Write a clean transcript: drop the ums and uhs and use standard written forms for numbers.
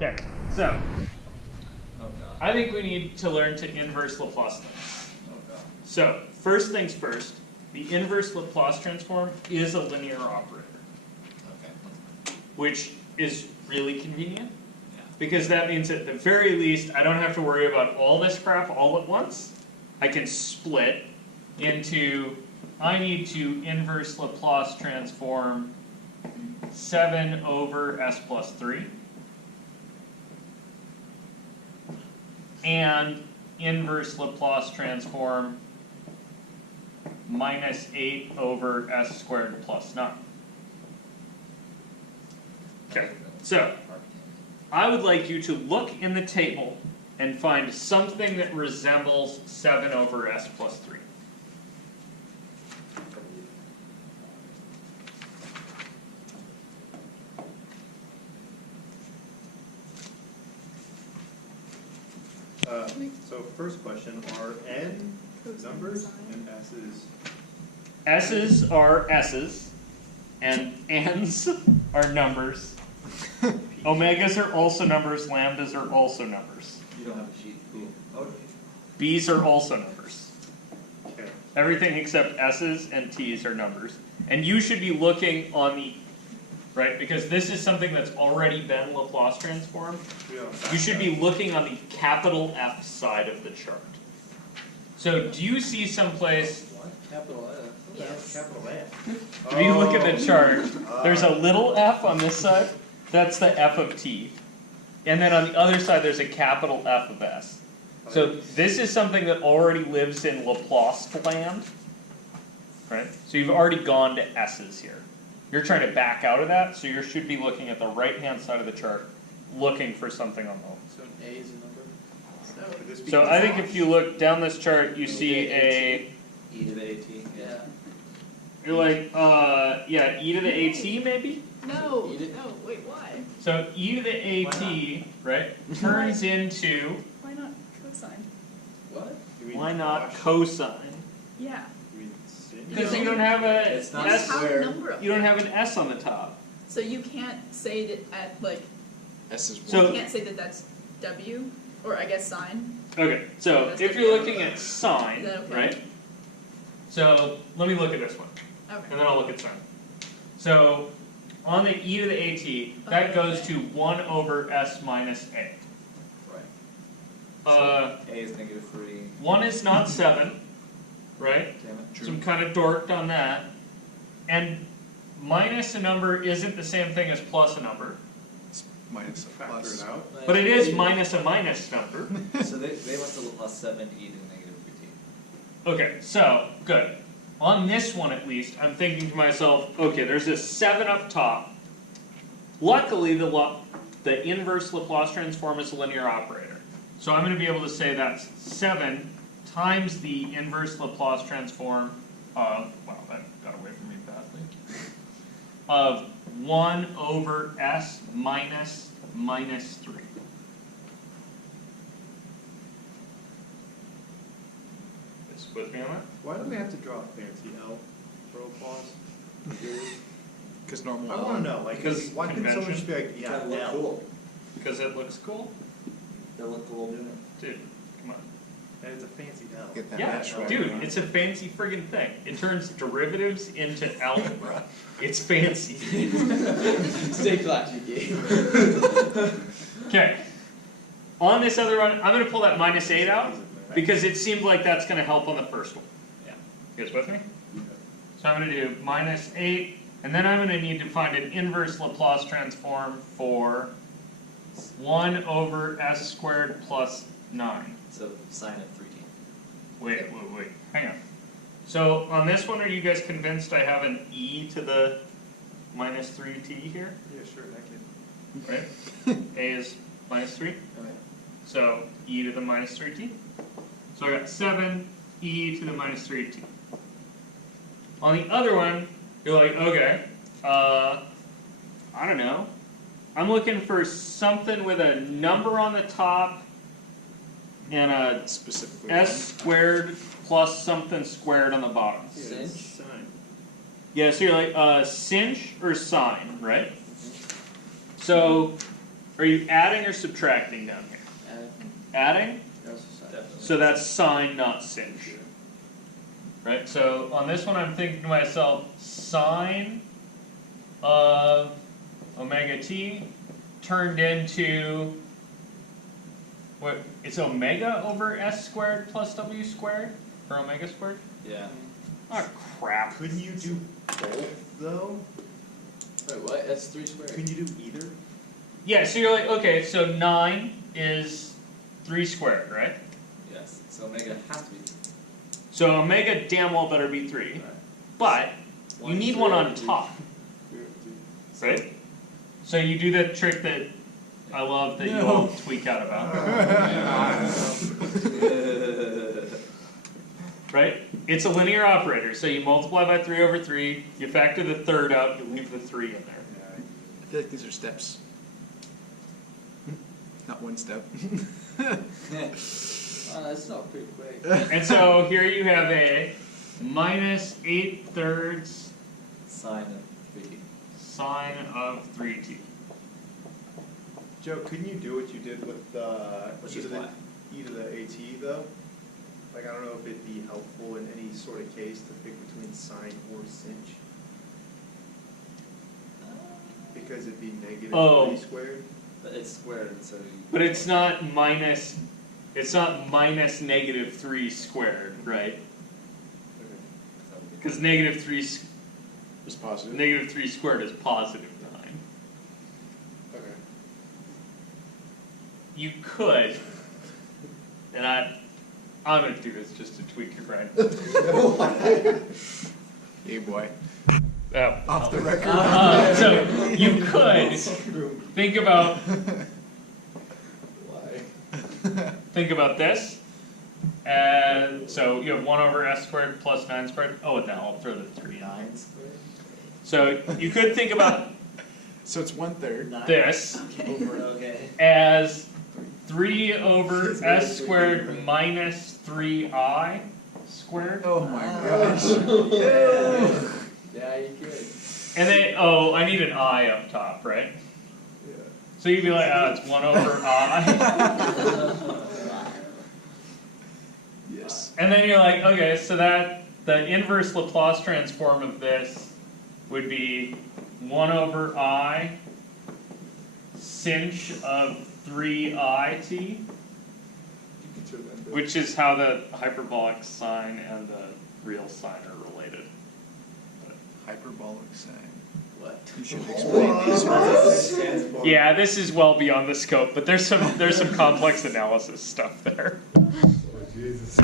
Okay, so Oh god. I think we need to learn to inverse Laplace things. Oh god. So first things first, the inverse Laplace transform is a linear operator, Okay. which is really convenient Yeah. because that means at the very least I don't have to worry about all this crap all at once. I can split into, I need to inverse Laplace transform 7 over s plus 3. And inverse Laplace transform minus 8 over s squared plus 9. Okay, so I would like you to look in the table and find something that resembles 7 over s plus 3. So first question, are n numbers and s's? S's are s's, and n's are numbers. Omegas are also numbers, lambdas are also numbers. You don't have a sheet. Cool. Oh, B's are also numbers. Okay. Everything except s's and t's are numbers. And you should be looking on the, right, because this is something that's already been Laplace transformed. You should be looking on the capital F side of the chart. So do you see someplace, what? Capital F. Yes. Capital F. if you look at the chart, there's a little f on this side, that's the f of t. And then on the other side there's a capital F of s. So this is something that already lives in Laplace land, right? So you've already gone to s's here. You're trying to back out of that, so you should be looking at the right-hand side of the chart, looking for something on the. So an A is a number? Could this be So I think if you look down this chart, you see a. E to the AT. Yeah. You're like, yeah, e to the at maybe. No, Eat it. no, wait, why? So e to the at, right, turns into. Why not cosine? What? You mean Why not wash? cosine? Yeah. You mean sin? Because you don't have a It's not You just s. have a square. number up You don't there. have an s on the top. So you can't say that at like S is So- you can't say that that's W or I guess sine. Okay, so if you're looking at sine, Is that okay? right? So let me look at this one, Okay. and then I'll look at sine. So on the e to the at, that goes to 1 over s minus a. Right. A is -3. 1 is not 7, right? Damn it. So I'm kind of dorked on that. And minus a number isn't the same thing as plus a number, Minus a Factor plus. it out. but it is minus a minus number. So they must have plus 7 e to the -3t. Okay, so, good. On this one at least, I'm thinking to myself, okay, there's this 7 up top. Luckily, the inverse Laplace transform is a linear operator. So I'm going to be able to say that's 7 times the inverse Laplace transform of, wow, that got away from me badly, of 1 over s minus 3. Is with me on that? Why do we have to draw a fancy L for applause? Because normal. I want to know, like, Because why couldn't someone just be like, yeah, Gotta look L? cool. Because it looks cool? They'll look cool doing it. Dude, come on. And it's a fancy L. Get that Yeah, match right. dude, it's a fancy friggin' thing. It turns derivatives into algebra. It's fancy. Stay flat, you game. Okay. On this other one, I'm going to pull that minus 8 out because it seemed like that's going to help on the first one. Yeah. You guys with me? So I'm going to do minus 8, and then I'm going to need to find an inverse Laplace transform for 1 over s squared plus 9. So sine of 3t. Wait, hang on. So on this one, are you guys convinced I have an e to the minus 3t here? Yeah, sure, that could. Right? A is minus 3, Okay. so e to the minus 3t. So I got 7 e to the minus 3t. On the other one, you're like, okay, I don't know. I'm looking for something with a number on the top and a Specifically. s squared plus something squared on the bottom. Yeah, Cinch? it's sine. Yeah, so you're like, sinh or sine, right? So Are you adding or subtracting down here? Adding? Definitely. So that's sine, not sinh. Right? So on this one I'm thinking to myself, sine of omega t turned into, what, it's omega over s squared plus w squared? Or omega squared? Yeah. Oh crap. Couldn't you do both though? Wait, what? That's 3 squared. Couldn't you do either? Yeah, so you're like, okay, so 9 is 3 squared, right? Yes. So omega has to be. So omega damn well better be 3. Right. But you need one on top, right? So you do the trick that I love that you all tweak out about. Right? It's a linear operator, so you multiply by 3 over 3, you factor the third out, you leave the 3 in there. I feel like these are steps. Not one step. Oh, that's not pretty quick. And so here you have a minus 8/3 Sine of 3t. sine of 3t. Joe, couldn't you do what you did with Which e is to the what? e to the at though? Like I don't know if it'd be helpful in any sort of case to pick between sine or sinh. Because it'd be negative Oh. 3 squared. But it's squared, so you. But it's not minus negative 3 squared, right? Because negative 3 It's positive. negative 3 squared is positive 9. Okay. You could, and I'm gonna do this just to tweak your brain. Hey boy. Oh. Off the record. So you could think about this, and so you have 1 over s squared plus 9 squared. Oh, now I'll throw the 3 on. 9 squared? So you could think about So it's 1/3. this Okay. as 3 over s squared minus 3I squared. Oh my gosh. Yeah, you could. And then, oh, I need an I up top, right? Yeah. So you'd be like, it's 1 over I. Yes. And then you're like, okay, so that the inverse Laplace transform of this would be 1 over I sinh of 3it, You can throw that in. which is how the hyperbolic sine and the real sine are related. Hyperbolic sign. What? You should explain these. Yeah, this is well beyond the scope, but there's some complex analysis stuff there. Oh, Jesus.